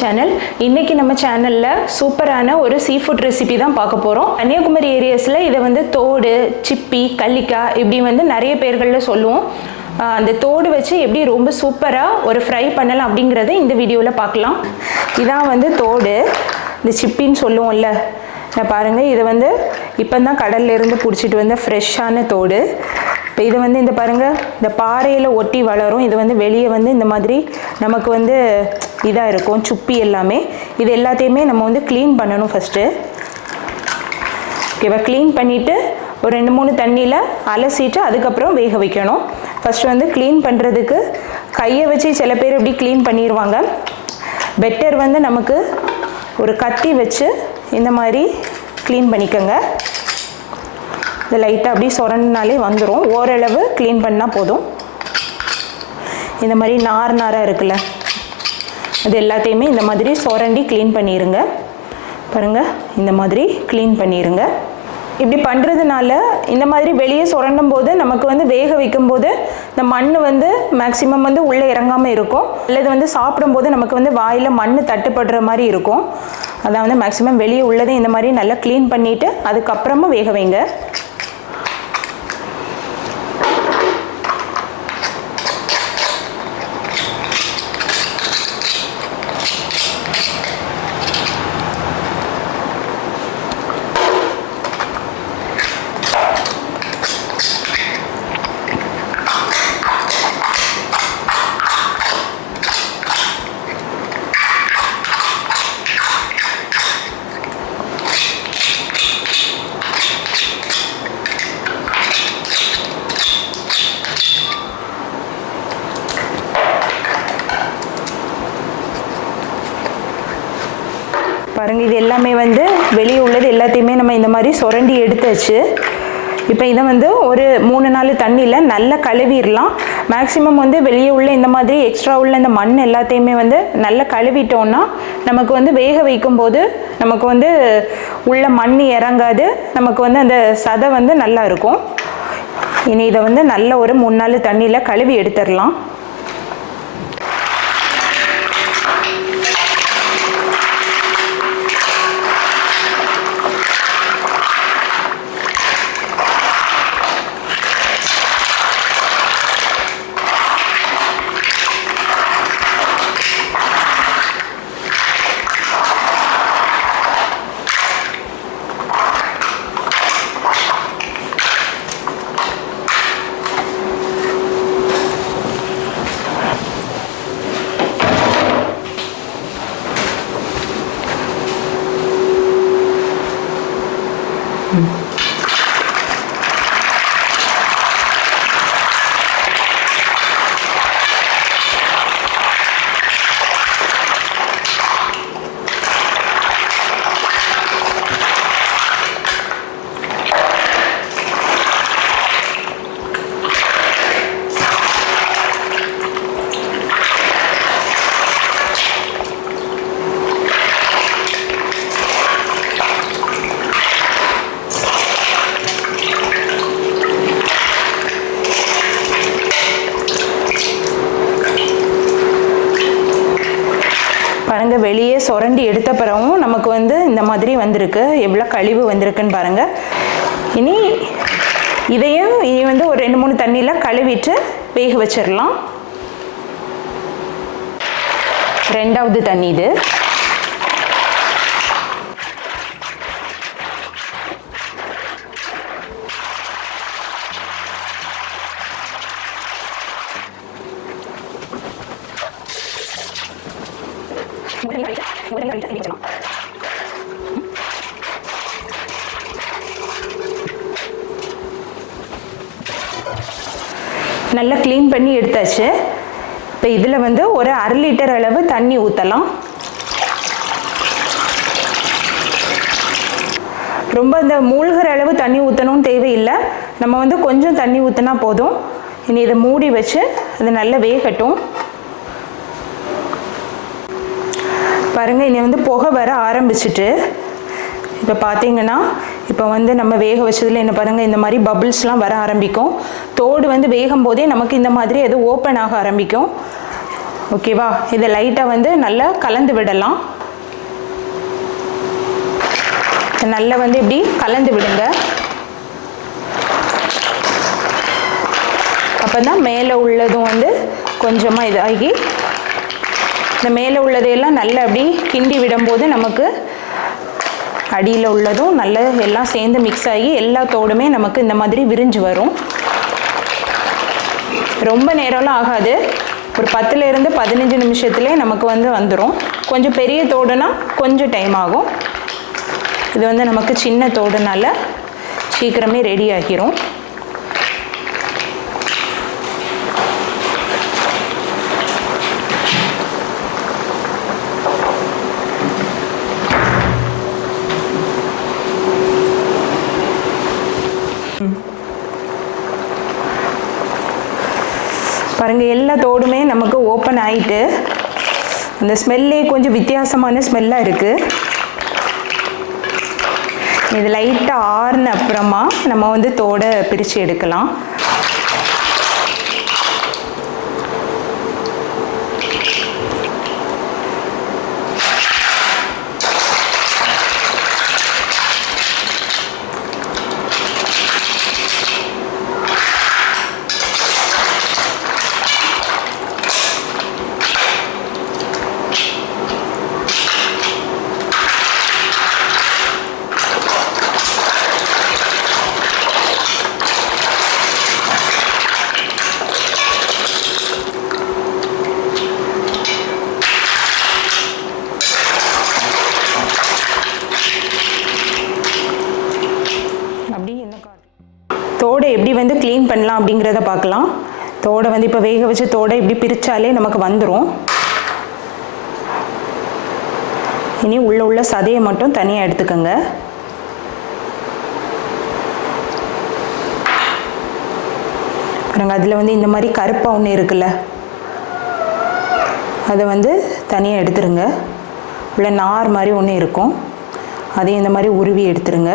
Channel. இன்னைக்கு நம்ம சேனல்ல சூப்பரான ஒரு சீ ஃபுட் ரெசிபி தான் பார்க்க போறோம். கன்னியாகுமரி ஏரியாஸ்ல இதை வந்து தோடு, சிப்பி, கல்லிக்காய் இப்படி வந்து நிறைய பேர்கள்ல சொல்லுவோம். அந்த தோடு வச்சு எப்படி ரொம்ப சூப்பராக ஒரு ஃப்ரை பண்ணலாம் அப்படிங்கிறத இந்த வீடியோவில் பார்க்கலாம். இதான் வந்து தோடு, இந்த சிப்பின்னு சொல்லுவோம்ல. நான் பாருங்கள், இதை வந்து இப்போ தான் கடல்லேருந்து பிடிச்சிட்டு வந்த ஃப்ரெஷ்ஷான தோடு. இப்போ இது வந்து இந்த பாருங்கள், இந்த பாறையில் ஒட்டி வளரும். இது வந்து வெளியே வந்து இந்த மாதிரி நமக்கு வந்து இதாக இருக்கும், சுப்பி எல்லாமே. இது எல்லாத்தையுமே நம்ம வந்து க்ளீன் பண்ணணும் ஃபஸ்ட்டு. ஓகேவா? க்ளீன் பண்ணிவிட்டு ஒரு 2-3 தண்ணியில் அலசிட்டு அதுக்கப்புறம் வேக வைக்கணும். ஃபஸ்ட்டு வந்து க்ளீன் பண்ணுறதுக்கு கையை வச்சு சில பேர் இப்படி க்ளீன் பண்ணிடுவாங்க. பெட்டர் வந்து நமக்கு ஒரு கத்தி வச்சு இந்த மாதிரி க்ளீன் பண்ணிக்கோங்க. இது லைட்டாக அப்படி சொரண்டினாலே வந்துடும். ஓரளவு க்ளீன் பண்ணால் போதும். இந்த மாதிரி நாராக இருக்குல்ல, அது எல்லாத்தையுமே இந்த மாதிரி சொரண்டி க்ளீன் பண்ணிடுங்க. பாருங்கள், இந்த மாதிரி க்ளீன் பண்ணிடுங்க. இப்படி பண்ணுறதுனால இந்த மாதிரி வெளியே சுரண்டும் போது நமக்கு வந்து வேக வைக்கும்போது இந்த மண் வந்து மேக்ஸிமம் வந்து உள்ளே இறங்காமல் இருக்கும். அல்லது வந்து சாப்பிடும்போது நமக்கு வந்து வாயில் மண் தட்டுப்படுற மாதிரி இருக்கும். அதான் வந்து மேக்ஸிமம் வெளியே உள்ளதை இந்த மாதிரி நல்லா க்ளீன் பண்ணிவிட்டு அதுக்கப்புறமா வேக வைங்க. பாருங்கள், இது எல்லாமே வந்து வெளியே உள்ளது எல்லாத்தையுமே நம்ம இந்த மாதிரி சுரண்டி எடுத்தாச்சு. இப்போ இதை வந்து ஒரு 3-4 தண்ணியில் நல்லா கழுவிடலாம். மேக்ஸிமம் வந்து வெளியே உள்ள இந்த மாதிரி எக்ஸ்ட்ரா உள்ள இந்த மண் எல்லாத்தையுமே வந்து நல்லா கழுவிட்டோன்னா நமக்கு வந்து வேக வைக்கும்போது நமக்கு வந்து உள்ள மண் இறங்காது. நமக்கு வந்து அந்த சதை வந்து நல்லா இருக்கும். இனி இதை வந்து நல்ல ஒரு 3-4 தண்ணியில் கழுவி எடுத்துடலாம். பாருங்கள், வெளியே சுரண்டி எடுத்த பிறகும் நமக்கு வந்து இந்த மாதிரி வந்திருக்கு. எவ்வளோ கழிவு வந்திருக்குன்னு பாருங்கள். இனி வந்து ஒரு 2-3 தண்ணியில் கழுவிட்டு வேக வச்சிடலாம். 2வது தண்ணி இது. நல்லா க்ளீன் பண்ணி எடுத்தாச்சு. இப்போ இதில் வந்து ஒரு 1/2 லிட்டர் அளவு தண்ணி ஊற்றலாம். ரொம்ப இந்த மூழ்கிற அளவு தண்ணி ஊற்றணும்னு தேவையில்லை. நம்ம வந்து கொஞ்சம் தண்ணி ஊற்றினா போதும். இனி இதை மூடி வச்சு அது நல்லா வேகட்டும். பாருங்கள், இனி வந்து புகை வர ஆரம்பிச்சிட்டு இப்போ பார்த்தீங்கன்னா இப்போ வந்து நம்ம வேக வச்சதில் என்ன பாருங்கள், இந்த மாதிரி பபிள்ஸ்லாம் வர ஆரம்பிக்கும். தோடு வந்து வேகும் போதே நமக்கு இந்த மாதிரி அது ஓப்பன் ஆக ஆரம்பிக்கும். ஓகேவா? இதை லைட்டாக வந்து நல்லா கலந்து விடலாம். நல்லா வந்து இப்படி கலந்து விடுங்க. அப்போ தான் மேலே உள்ளதும் வந்து கொஞ்சமாக இதாகி இந்த மேலே உள்ளதையெல்லாம் நல்லா அப்படி கிண்டி விடும்போது நமக்கு அடியில் உள்ளதும் நல்லா எல்லாம் சேர்ந்து மிக்ஸ் ஆகி எல்லா தோடுமே நமக்கு இந்த மாதிரி விரிஞ்சு வரும். ரொம்ப நேரம்லாம் ஆகாது, ஒரு 10லேருந்து 15 நிமிஷத்துலேயே நமக்கு வந்து வந்துடும். கொஞ்சம் பெரிய தோடுனா கொஞ்சம் டைம் ஆகும். இது வந்து நமக்கு சின்ன தோடுனால சீக்கிரமே ரெடி ஆகிரும். பாருங்கள், எல்லா தோடுமே நமக்கு ஓப்பன் ஆகிட்டு அந்த ஸ்மெல்லே கொஞ்சம் வித்தியாசமான ஸ்மெல்லாக இருக்குது. இது லைட்டாக ஆறுன அப்புறமா நம்ம வந்து தோடை பிரித்து எடுக்கலாம். தோடை எப்படி வந்து க்ளீன் பண்ணலாம் அப்படிங்கிறத பார்க்கலாம். தோடை வந்து இப்போ வேக வச்சு தோடை இப்படி பிரித்தாலே நமக்கு வந்துடும். இனி உள்ள சதையை மட்டும் தனியாக எடுத்துக்கோங்க. பாருங்கள், அதில் வந்து இந்த மாதிரி கருப்பாக ஒன்று இருக்குல்ல, அதை வந்து தனியாக எடுத்துருங்க. உள்ள நார் மாதிரி ஒன்று இருக்கும், அதையும் இந்த மாதிரி உருவி எடுத்துருங்க.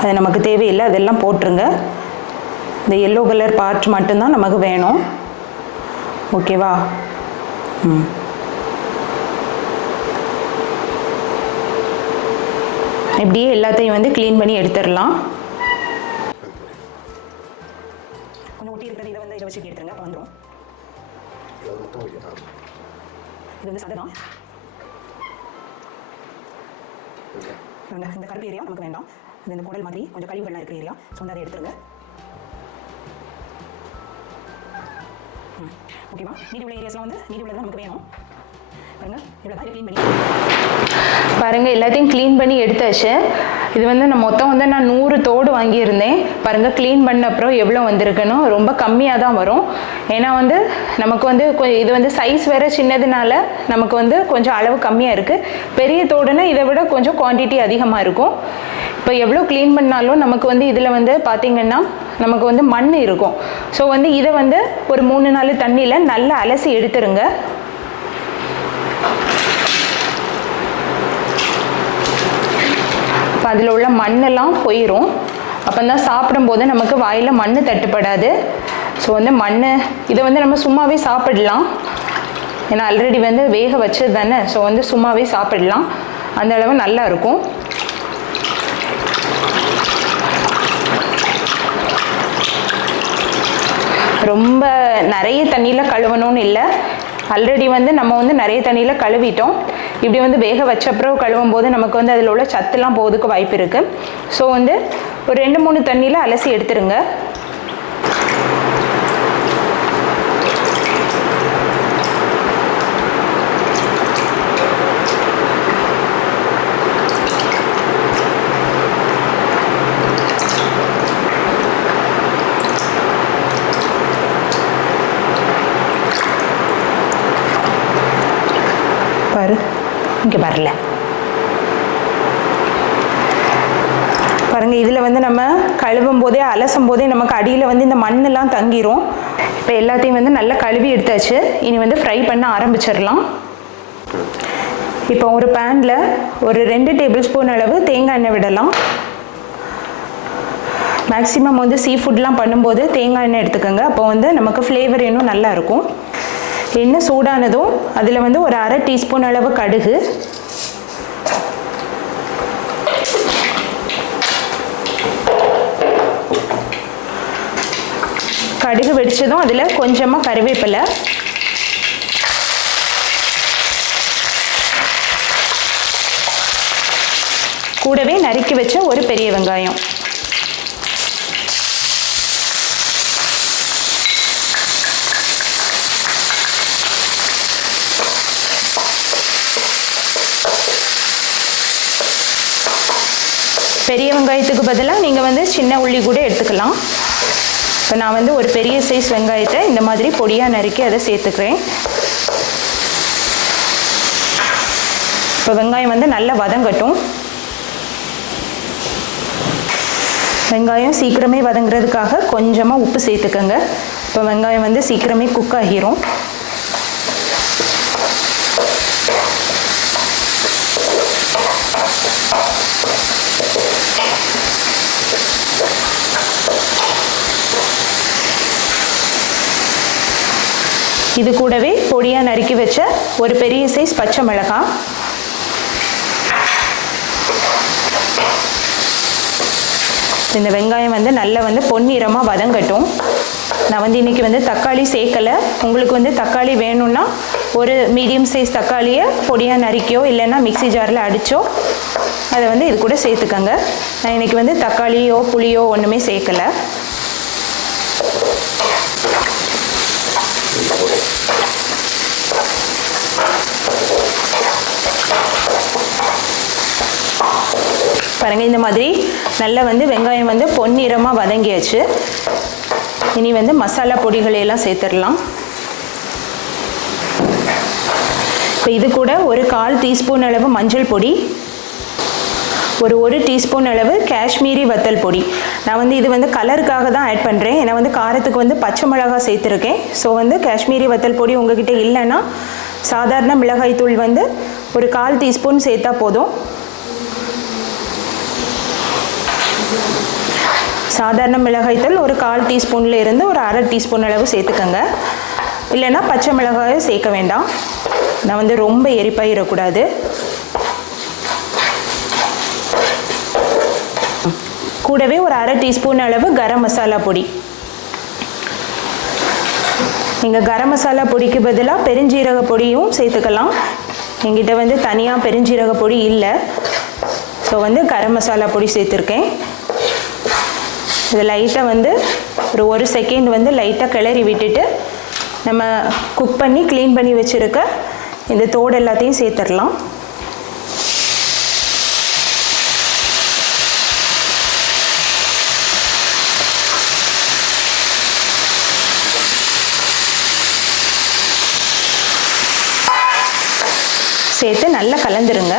அது நமக்கு தேவையில்லை, அதெல்லாம் போட்டுருங்க. இந்த எல்லோ கலர் பார்ட் மட்டும்தான் நமக்கு வேணும். ஓகேவா? இப்படியே எல்லாத்தையும் வந்து க்ளீன் பண்ணி எடுத்துடலாம். கொஞ்சம் ஒட்டி இருக்கிறது இதை வந்து இதை வச்சு எடுத்துருங்க. அப்போ வந்துடும். இது வந்து சதை தான். இந்த கருப்பு ஏரியா நமக்கு வேண்டாம். அது இந்த குடல் மாதிரி கொஞ்சம் கழிவுகள்லாம் இருக்கிற ஏரியா. ஸோ வந்து அதை எடுத்துருங்க. ஓகேவா? மீதி உள்ள ஏரியாஸ்லாம் வந்து மீதி உள்ளது நமக்கு வேணும். பாருங்கள், இவ்வளோ தான் க்ளீன் பண்ணி பாருங்கள், எல்லாத்தையும் க்ளீன் பண்ணி எடுத்தாச்சு. இது வந்து நான் மொத்தம் வந்து நான் 100 தோடு வாங்கியிருந்தேன். பாருங்கள், க்ளீன் பண்ண அப்புறம் எவ்வளோ வந்திருக்குன்னு ரொம்ப கம்மியாக தான் வரும். ஏன்னா வந்து நமக்கு வந்து இது வந்து சைஸ் வேறு சின்னதுனால நமக்கு வந்து கொஞ்சம் அளவு கம்மியாக இருக்குது. பெரிய தோடுனா இதை விட கொஞ்சம் குவான்டிட்டி அதிகமாக இருக்கும். இப்போ எவ்வளோ க்ளீன் பண்ணாலும் நமக்கு வந்து இதில் வந்து பார்த்திங்கன்னா நமக்கு வந்து மண் இருக்கும். ஸோ வந்து இதை வந்து ஒரு 3-4 தண்ணியில் நல்லா அலசி எடுத்துருங்க. இப்போ அதில் உள்ள மண்ணெல்லாம் போயிடும். அப்போ தான் சாப்பிடும்போது நமக்கு வாயில் மண் தட்டுப்படாது. ஸோ வந்து மண் இதை வந்து நம்ம சும்மாவே சாப்பிடலாம். ஏன்னா ஆல்ரெடி வந்து வேக வச்சது தானே. ஸோ வந்து சும்மாவே சாப்பிடலாம், அந்த அளவு நல்லா இருக்கும். ரொம்ப நிறைய தண்ணியில் கழுவணும்னு இல்லை. ஆல்ரெடி வந்து நம்ம வந்து நிறைய தண்ணியில் கழுவிட்டோம். இப்படி வந்து வேக வச்சப்புறம் கழுவும் போது நமக்கு வந்து அதில் உள்ள சத்துலாம் போகிறதுக்கு வாய்ப்பு இருக்குது. ஸோ வந்து ஒரு 2-3 தண்ணியில் அலசி எடுத்துருங்க. பாரு, இங்கே வரல. பாருங்கள், இதில் வந்து நம்ம கழுவும் போதே அலசும் போதே நமக்கு அடியில் வந்து இந்த மண்ணெல்லாம் தங்கிரும். இப்போ எல்லாத்தையும் வந்து நல்லா கழுவி எடுத்தாச்சு. இனி வந்து ஃப்ரை பண்ண ஆரம்பிச்சிடலாம். இப்போ ஒரு பேனில் ஒரு 2 டேபிள் ஸ்பூன் அளவு தேங்காய் எண்ணெய் விடலாம். மேக்ஸிமம் வந்து சீ ஃபுட்லாம் பண்ணும்போது தேங்காய் எண்ணெய் எடுத்துக்கோங்க. அப்போ வந்து நமக்கு ஃப்ளேவர் இன்னும் நல்லா இருக்கும். எண்ணெய் சூடானதும் அதில் வந்து ஒரு 1/2 டீஸ்பூன் அளவு கடுகு, கடுகு வெடிச்சதும் அதில் கொஞ்சமாக கறிவேப்பிலை, கூடவே நறுக்கி வச்ச ஒரு பெரிய வெங்காயம், பெரிய வெங்காயத்துக்கு பதிலாக நீங்கள் வந்து சின்ன உள்ளி கூட எடுத்துக்கலாம். இப்போ நான் வந்து ஒரு பெரிய சைஸ் வெங்காயத்தை இந்த மாதிரி பொடியாக நறுக்கி அதை சேர்த்துக்கிறேன். இப்போ வெங்காயம் வந்து நல்லா வதங்கட்டும். வெங்காயம் சீக்கிரமே வதங்குறதுக்காக கொஞ்சமாக உப்பு சேர்த்துக்கோங்க. இப்போ வெங்காயம் வந்து சீக்கிரமே குக் ஆகிரும். இது கூடவே பொடியாக நறுக்கி வச்ச ஒரு பெரிய சைஸ் பச்சை மிளகாய், இந்த வெங்காயம் வந்து நல்லா வந்து பொன்னிறமாக வதங்கட்டும். நான் வந்து இன்றைக்கி வந்து தக்காளி சேர்க்கலை. உங்களுக்கு வந்து தக்காளி வேணும்னா ஒரு மீடியம் சைஸ் தக்காளியை பொடியாக நறுக்கியோ இல்லைன்னா மிக்ஸி ஜாரில் அடித்தோ அதை வந்து இது கூட சேர்த்துக்கோங்க. நான் இன்றைக்கி வந்து தக்காளியோ புளியோ ஒன்றுமே சேர்க்கலை. பாருங்கள், இந்த மாதிரி நல்லா வந்து வெங்காயம் வந்து பொன்னிறமாக வதங்கியாச்சு. இனி வந்து மசாலா பொடிகளையெல்லாம் சேர்த்துடலாம். இப்போ இது கூட ஒரு 1/4 டீஸ்பூன் அளவு மஞ்சள் பொடி, ஒரு டீஸ்பூன் அளவு காஷ்மீரி வத்தல் பொடி. நான் வந்து இது வந்து கலருக்காக தான் ஆட் பண்ணுறேன். ஏன்னா வந்து காரத்துக்கு வந்து பச்சை மிளகாய் சேர்த்துருக்கேன். ஸோ வந்து காஷ்மீரி வத்தல் பொடி உங்ககிட்ட இல்லைன்னா சாதாரண மிளகாய் தூள் வந்து ஒரு 1/4 டீஸ்பூன் சேர்த்தா போதும். சாதாரண மிளகாய்த்தூள் ஒரு 1/4 டீஸ்பூனில் இருந்து ஒரு 1/2 டீஸ்பூன் அளவு சேர்த்துக்கோங்க. இல்லைன்னா பச்சை மிளகாயை சேர்க்க வேண்டாம். நான் வந்து ரொம்ப எரிப்பாயிடக்கூடாது. கூடவே ஒரு 1/2 டீஸ்பூன் அளவு கரம் மசாலா பொடி. நீங்கள் கரம் மசாலா பொடிக்கு பதிலாக பெருஞ்சீரக பொடியும் சேர்த்துக்கலாம். எங்கிட்ட வந்து தனியாக பெருஞ்சீரக பொடி இல்லை. ஸோ வந்து கரம் மசாலா பொடி சேர்த்துருக்கேன். இது லைட்டாக வந்து ஒரு செகண்ட் வந்து லைட்டாக கிளறி விட்டுட்டு நம்ம குக் பண்ணி க்ளீன் பண்ணி வச்சுருக்க இந்த தோடு எல்லாத்தையும் சேர்த்துடலாம். சேர்த்து நல்லா கலந்துருங்க.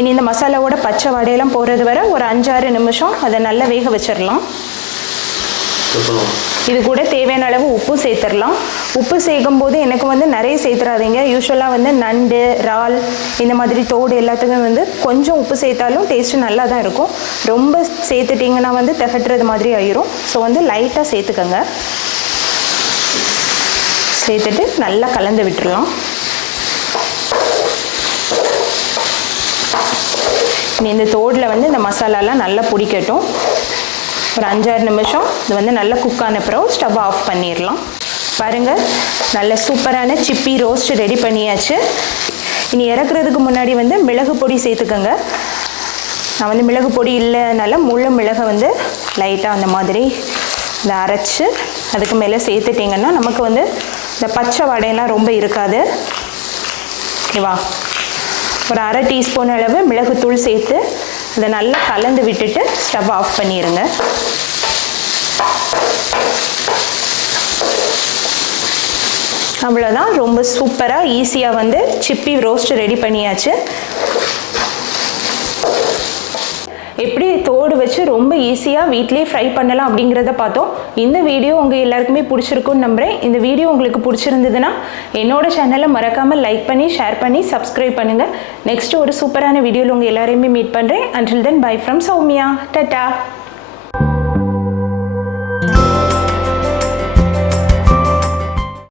இனி இந்த மசாலாவோட பச்சை வடையெல்லாம் போகிறது வரை ஒரு 5-6 நிமிஷம் அதை நல்லா வேக வச்சிடலாம். இது கூட தேவையான அளவு உப்பு சேர்த்துடலாம். உப்பு சேர்க்கும் போது எனக்கு வந்து நிறைய சேர்த்துறாதீங்க. யூஸ்வலாக வந்து நண்டு, இறால் இந்த மாதிரி தோடு எல்லாத்துக்கும் வந்து கொஞ்சம் உப்பு சேர்த்தாலும் டேஸ்ட்டு நல்லா தான் இருக்கும். ரொம்ப சேர்த்துட்டிங்கன்னா வந்து திகட்டுறது மாதிரி ஆயிரும். ஸோ வந்து லைட்டாக சேர்த்துக்கோங்க. சேர்த்துட்டு நல்லா கலந்து விட்டுடலாம். இனி இந்த தோடில் வந்து இந்த மசாலாலாம் நல்லா பிடிக்கட்டும். ஒரு 5-6 நிமிஷம் இது வந்து நல்லா குக் ஆன அப்புறம் ஸ்டவ் ஆஃப் பண்ணிடலாம். பாருங்கள், நல்ல சூப்பரான சிப்பி ரோஸ்ட் ரெடி பண்ணியாச்சு. இனி இறக்குறதுக்கு முன்னாடி வந்து மிளகு பொடி சேர்த்துக்கோங்க. நான் வந்து மிளகு பொடி இல்லைனால முழு மிளகை வந்து லைட்டாக அந்த மாதிரி இதை அரைச்சி அதுக்கு மேலே சேர்த்துட்டிங்கன்னா நமக்கு வந்து இந்த பச்சை வடையெல்லாம் ரொம்ப இருக்காது. ஓகேவா? ஒரு 1/2 டீஸ்பூன் அளவு மிளகுத்தூள் சேர்த்து அதை நல்லா கலந்து விட்டுட்டு ஸ்டவ் ஆஃப் பண்ணிடுங்க. அவ்வளோதான், ரொம்ப சூப்பராக ஈஸியாக வந்து சிப்பி ரோஸ்ட் ரெடி பண்ணியாச்சு. எப்படி தோடு வச்சு ரொம்ப ஈஸியாக வீட்டிலேயே ஃப்ரை பண்ணலாம் அப்படிங்கிறத பார்த்தோம். இந்த வீடியோ உங்கள் எல்லாருக்குமே பிடிச்சிருக்குன்னு நம்புகிறேன். இந்த வீடியோ உங்களுக்கு பிடிச்சிருந்ததுன்னா என்னோட சேனலை மறக்காமல் லைக் பண்ணி ஷேர் பண்ணி சப்ஸ்கிரைப் பண்ணுங்கள். நெக்ஸ்ட் ஒரு சூப்பரான வீடியோவில் உங்கள் எல்லாரையுமே மீட் பண்ணுறேன். Until then, bye from Soumya. Tata.